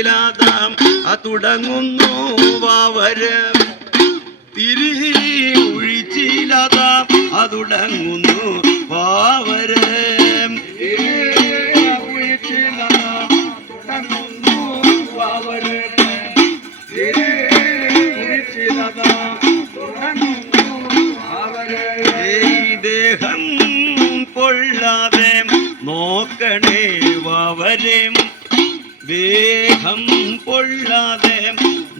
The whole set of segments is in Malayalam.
ഒഴിച്ചിലാതാം തുടങ്ങുന്നു വാവരം തിരി ഒഴിച്ചിലാതാം തുടങ്ങുന്നു വാവരം ദേഹം പൊള്ളാതെ നോക്കണേ വാവരെ ദേഹം പൊള്ളാതെ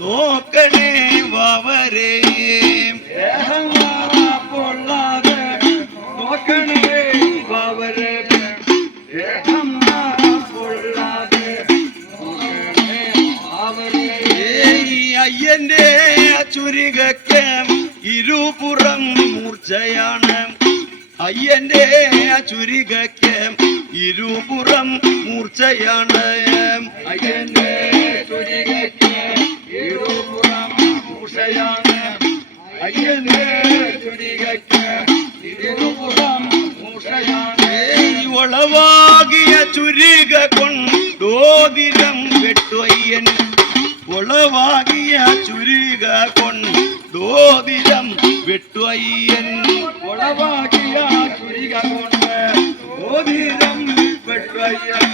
നോക്കണേ വാവരെ ദേഹം പൊള്ളാതെ നോക്കണേ വാവരെ ദേഹം പൊള്ളാതെ നോക്കണേ വാവരെ അയ്യന്റെ ചുരികയ്ക്ക് ഇരുപുറം മൂർച്ചയാണ് അയ്യന്റെ ചുരികയ്ക്ക് ഇരുപുറം മൂർച്ചയാണ് അയ്യന്റെ ചുരികയ്ക്ക് ഇരുപുറം മൂർച്ചയാണ് അയ്യന്റെ ചുരികയ്ക്ക് ഇരുപുറം മൂർച്ചയാണ് ഒളവാകിയ ചുരിക കൊണ്ടോതിരം വെട്ടുയ്യൻ ഒളവാകിയ ചുരിക കൊണ്ടോതിരം വെട്ടുയ്യൻ ഒളവാകിയ ചുരിക കൊണ്ട് ഓതിരം വെട്ടുയ്യൻ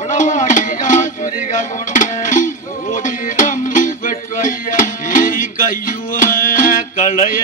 ഒളവാകിയ ചുരിക കൊണ്ട് ഓതിരം വെട്ടുയ്യൻ ഈ കയ്യുവ കളയ